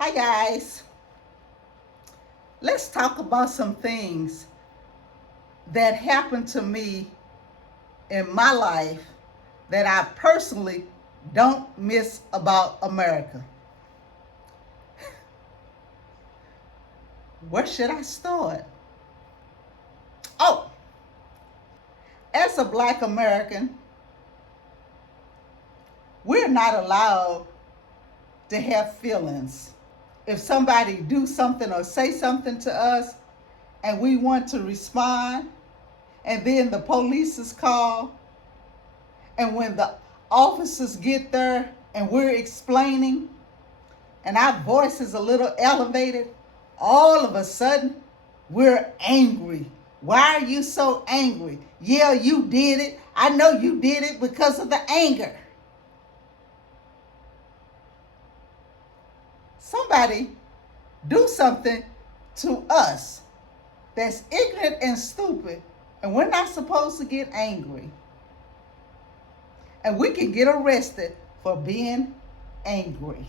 Hi guys. Let's talk about some things that happened to me in my life that I personally don't miss about America. Where should I start? Oh, as a black American, we're not allowed to have feelings. If somebody do something or say something to us and we want to respond, and then the police is called, and when the officers get there and we're explaining and our voice is a little elevated, all of a sudden we're angry. Why are you so angry? Yeah, you did it. I know you did it because of the anger. Somebody do something to us that's ignorant and stupid, and we're not supposed to get angry. And we can get arrested for being angry.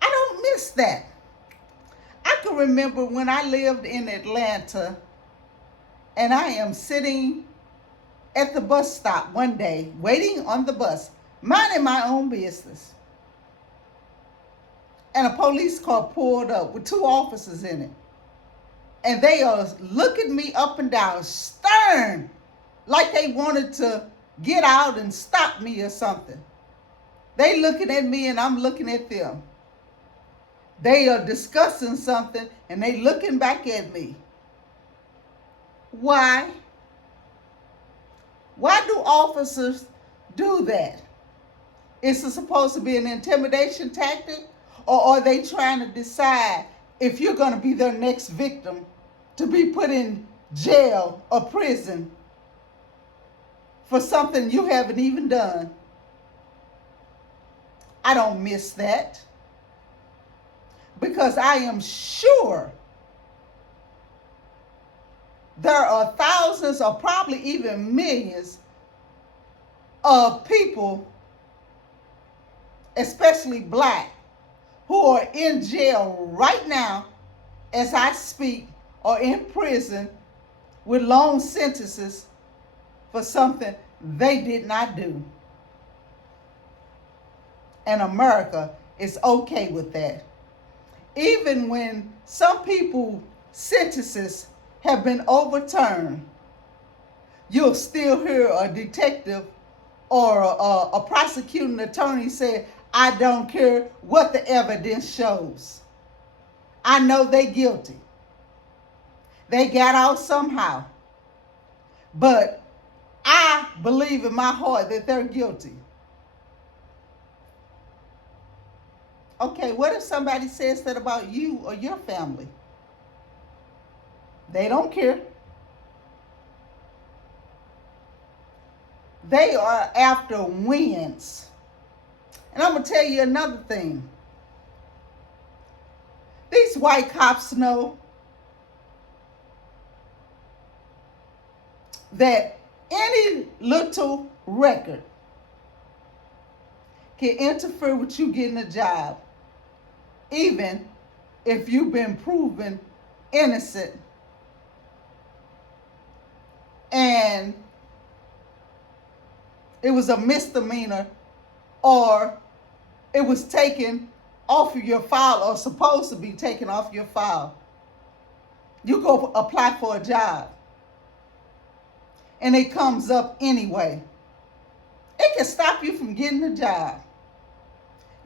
I don't miss that. I can remember when I lived in Atlanta and I am sitting at the bus stop one day, waiting on the bus, minding my own business. And a police car pulled up with two officers in it. And they are looking me up and down, stern, like they wanted to get out and stop me or something. They looking at me and I'm looking at them. They are discussing something and they looking back at me. Why? Why do officers do that? Is it supposed to be an intimidation tactic? Or are they trying to decide if you're going to be their next victim to be put in jail or prison for something you haven't even done? I don't miss that, because I am sure there are thousands or probably even millions of people, especially black, who are in jail right now as I speak, or in prison with long sentences for something they did not do. And America is okay with that. Even when some people's sentences have been overturned, you'll still hear a detective or a prosecuting attorney say, I don't care what the evidence shows. I know they're guilty. They got out somehow. But I believe in my heart that they're guilty. Okay, what if somebody says that about you or your family? They don't care. They are after wins. And I'm going to tell you another thing. These white cops know that any little record can interfere with you getting a job, even if you've been proven innocent and it was a misdemeanor, or it was taken off of your file, or supposed to be taken off your file. You go apply for a job and it comes up anyway. It can stop you from getting a job.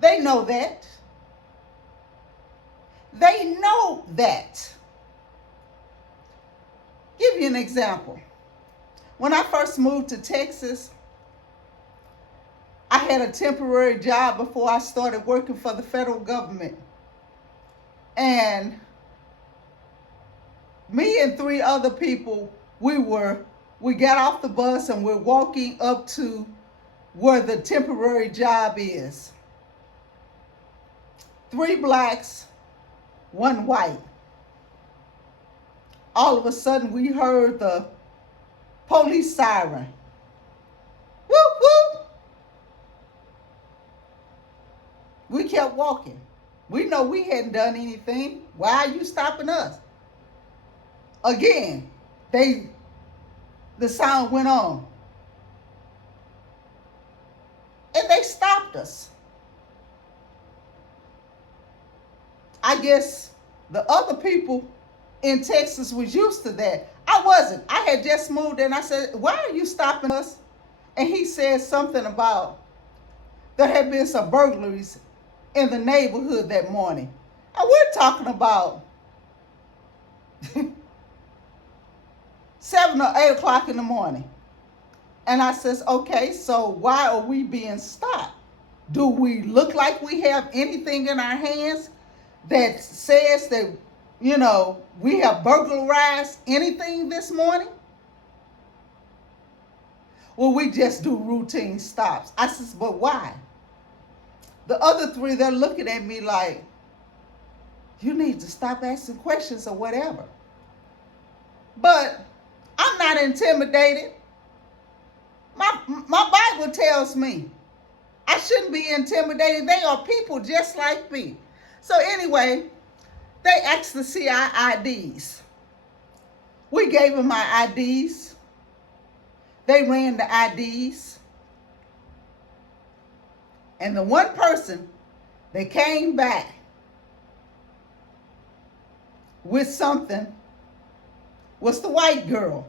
They know that. They know that. Give you an example. When I first moved to Texas, I had a temporary job before I started working for the federal government. And me and three other people, we got off the bus and we're walking up to where the temporary job is. 3 blacks, 1 white. All of a sudden we heard the police siren. Whoop, whoop. We kept walking. We know we hadn't done anything. Why are you stopping us? Again, the sound went on. And they stopped us. I guess the other people in Texas was used to that. I wasn't. I had just moved and I said, why are you stopping us? And he said something about there had been some burglaries in the neighborhood that morning. And we're talking about 7 or 8 o'clock in the morning. And I says, okay, so why are we being stopped? Do we look like we have anything in our hands that says that, we have burglarized anything this morning? Well, we just do routine stops. I says, but why? The other three, they're looking at me like, you need to stop asking questions or whatever. But I'm not intimidated. My Bible tells me I shouldn't be intimidated. They are people just like me. So anyway, they asked to see our IDs. We gave them our IDs. They ran the IDs. And the one person that came back with something was the white girl.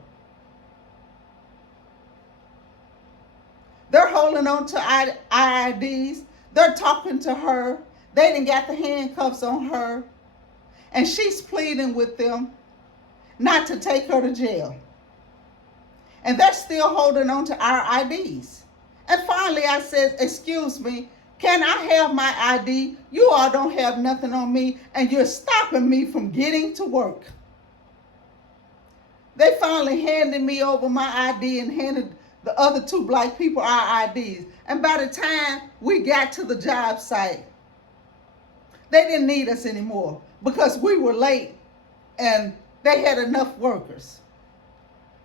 They're holding on to our IDs. They're talking to her. They done got the handcuffs on her. And she's pleading with them not to take her to jail. And they're still holding on to our IDs. And finally I said, excuse me, can I have my ID? You all don't have nothing on me, and you're stopping me from getting to work. They finally handed me over my ID and handed the other two black people our IDs. And by the time we got to the job site, they didn't need us anymore because we were late and they had enough workers.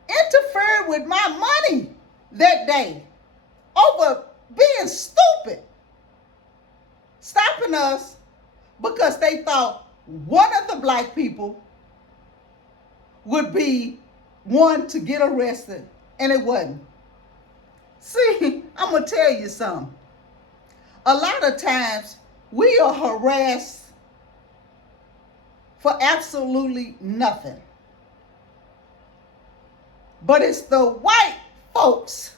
Interfered with my money that day over being stupid. Stopping us because they thought one of the black people would be one to get arrested, and it wasn't. See, I'm going to tell you something. A lot of times we are harassed for absolutely nothing. But it's the white folks.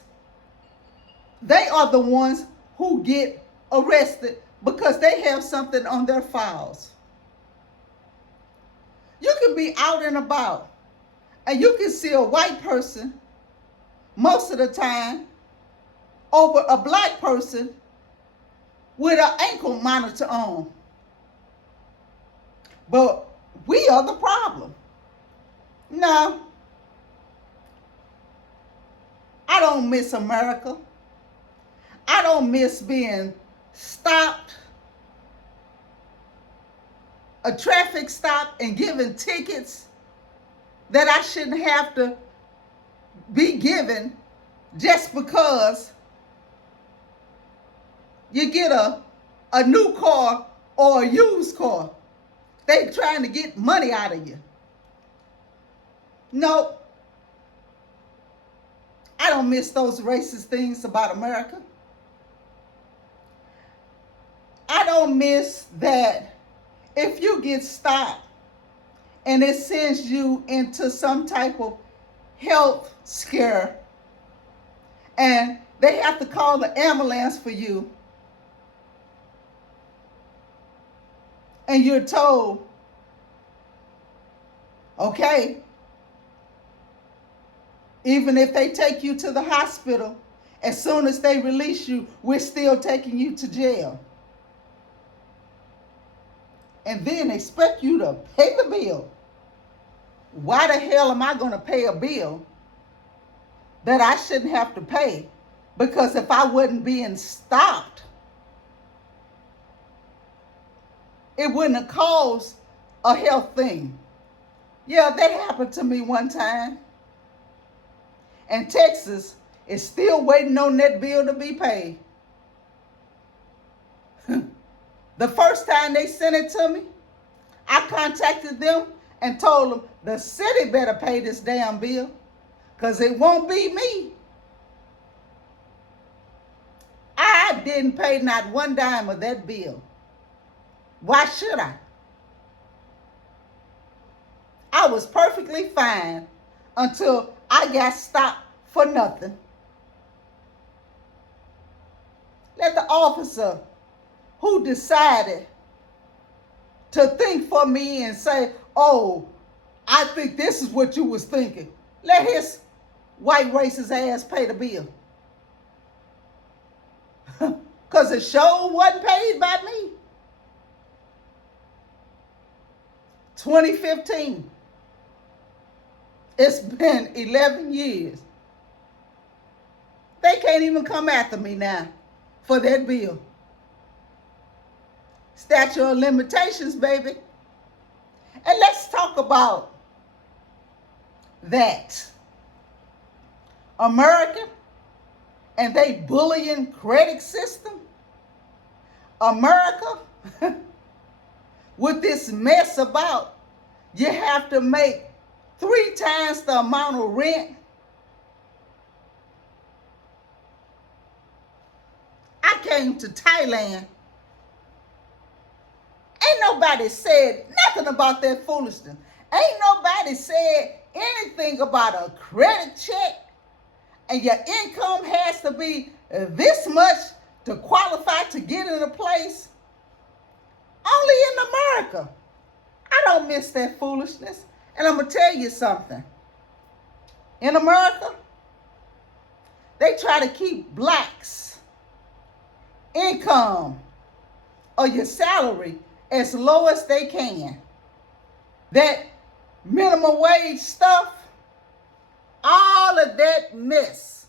They are the ones who get arrested because they have something on their files. You can be out and about and you can see a white person most of the time over a black person with an ankle monitor on. But we are the problem. No, I don't miss America. I don't miss being stopped, a traffic stop, and given tickets that I shouldn't have to be given just because you get a new car or a used car. They trying to get money out of you. No, I don't miss those racist things about America. I don't miss that if you get stopped and it sends you into some type of health scare and they have to call the ambulance for you and you're told, okay, even if they take you to the hospital, as soon as they release you, we're still taking you to jail. And then expect you to pay the bill. Why the hell am I going to pay a bill that I shouldn't have to pay? Because if I wasn't being stopped, it wouldn't have caused a health thing. Yeah, that happened to me one time. And Texas is still waiting on that bill to be paid. The first time they sent it to me, I contacted them and told them the city better pay this damn bill because it won't be me. I didn't pay not one dime of that bill. Why should I? I was perfectly fine until I got stopped for nothing. Let the officer who decided to think for me and say, oh, I think this is what you was thinking. Let his white racist ass pay the bill. Because it sure wasn't paid by me. 2015. It's been 11 years. They can't even come after me now for that bill. Statute of limitations, baby. And let's talk about that. America and they bullying credit system. America, with this mess about, you have to make 3 times the amount of rent. I came to Thailand. Ain't nobody said nothing about that foolishness. Ain't nobody said anything about a credit check and your income has to be this much to qualify to get in a place. Only in America. I don't miss that foolishness. And I'm going to tell you something. In America, they try to keep blacks' income or your salary as low as they can. That minimum wage stuff, all of that mess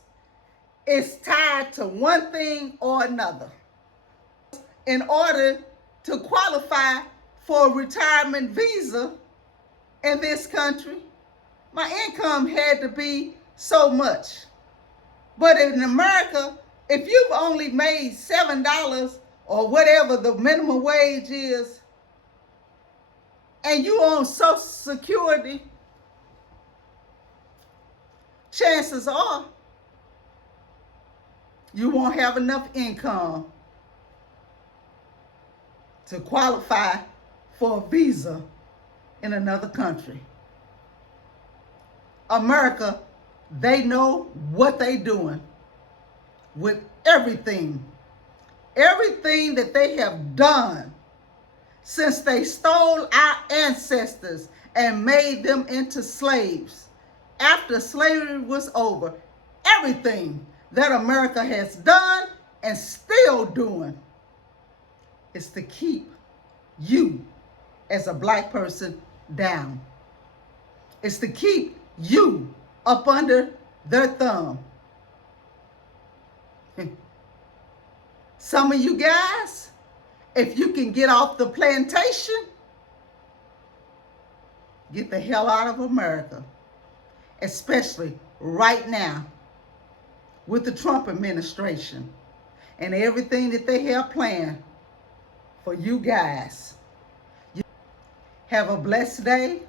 is tied to one thing or another. In order to qualify for a retirement visa in this country, my income had to be so much. But in America, if you've only made $7 or whatever the minimum wage is, and you on Social Security, chances are you won't have enough income to qualify for a visa in another country. America, they know what they doing with everything. Everything that they have done since they stole our ancestors and made them into slaves. After slavery was over, everything that America has done and still doing is to keep you as a black person down. It's to keep you up under their thumb. Some of you guys, if you can get off the plantation, get the hell out of America. Especially right now with the Trump administration and everything that they have planned for you guys. Have a blessed day.